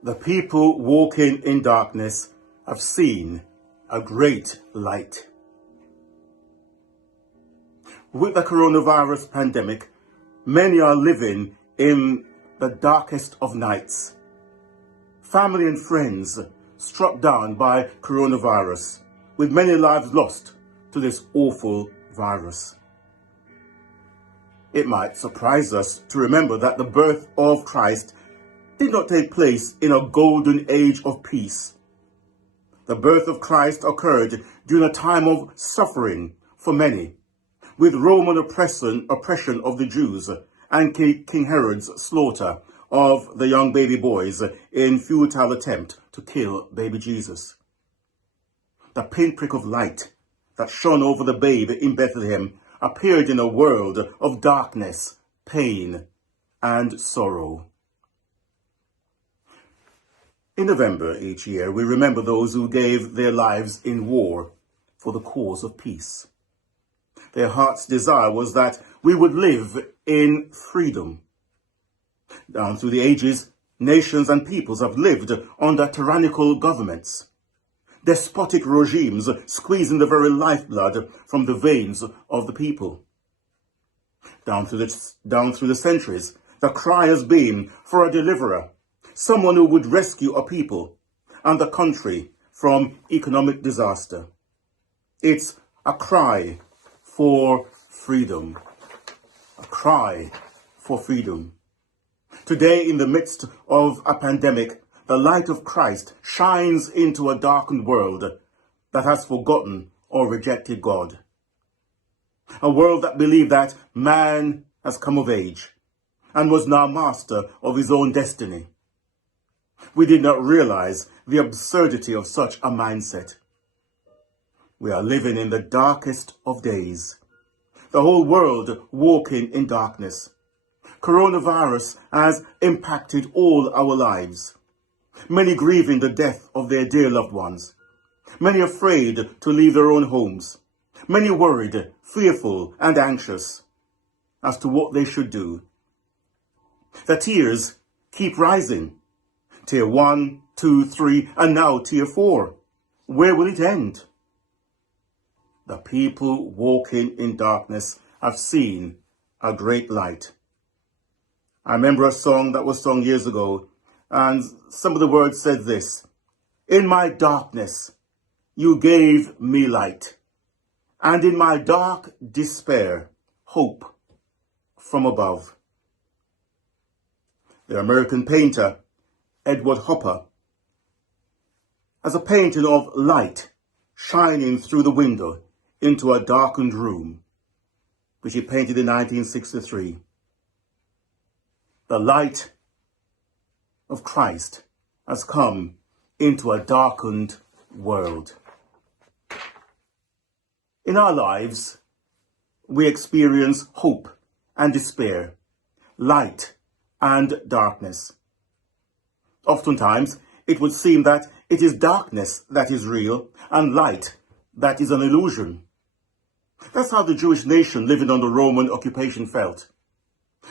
The people walking in darkness have seen a great light. With the coronavirus pandemic, many are living in the darkest of nights. Family and friends struck down by coronavirus, with many lives lost to this awful virus. It might surprise us to remember that the birth of Christ did not take place in a golden age of peace. The birth of Christ occurred during a time of suffering for many, with Roman oppression of the Jews and King Herod's slaughter of the young baby boys in futile attempt to kill baby Jesus. The pinprick of light that shone over the babe in Bethlehem appeared in a world of darkness, pain, and sorrow. In November each year, we remember those who gave their lives in war for the cause of peace. Their heart's desire was that we would live in freedom. Down through the ages, nations and peoples have lived under tyrannical governments, despotic regimes squeezing the very lifeblood from the veins of the people. Down through the centuries, the cry has been for a deliverer, someone who would rescue a people and the country from economic disaster. It's a cry for freedom. A cry for freedom. Today, in the midst of a pandemic, the light of Christ shines into a darkened world that has forgotten or rejected God. A world that believed that man has come of age and was now master of his own destiny. We did not realize the absurdity of such a mindset. We are living in the darkest of days. The whole world walking in darkness. Coronavirus has impacted all our lives. Many grieving the death of their dear loved ones. Many afraid to leave their own homes. Many worried, fearful, and anxious as to what they should do. The tears keep rising. Tier 1, 2, 3, and now Tier 4. Where will it end? The people walking in darkness have seen a great light. I remember a song that was sung years ago, and some of the words said this: "In my darkness, you gave me light, and in my dark despair, hope from above." The American painter Edward Hopper has a painting of light shining through the window into a darkened room, which he painted in 1963. The light of Christ has come into a darkened world. In our lives, we experience hope and despair, light and darkness. Oftentimes, it would seem that it is darkness that is real and light that is an illusion. That's how the Jewish nation living under Roman occupation felt.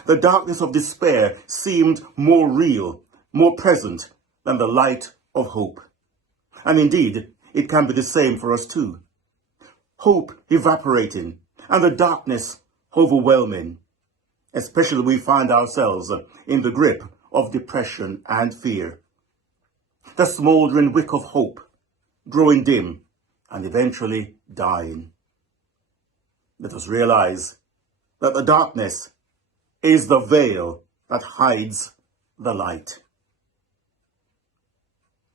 The darkness of despair seemed more real, more present than the light of hope. And indeed, it can be the same for us too. Hope evaporating and the darkness overwhelming, especially when we find ourselves in the grip of depression and fear. The smouldering wick of hope growing dim and eventually dying. Let us realize that the darkness is the veil that hides the light.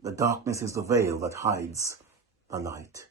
The darkness is the veil that hides the light.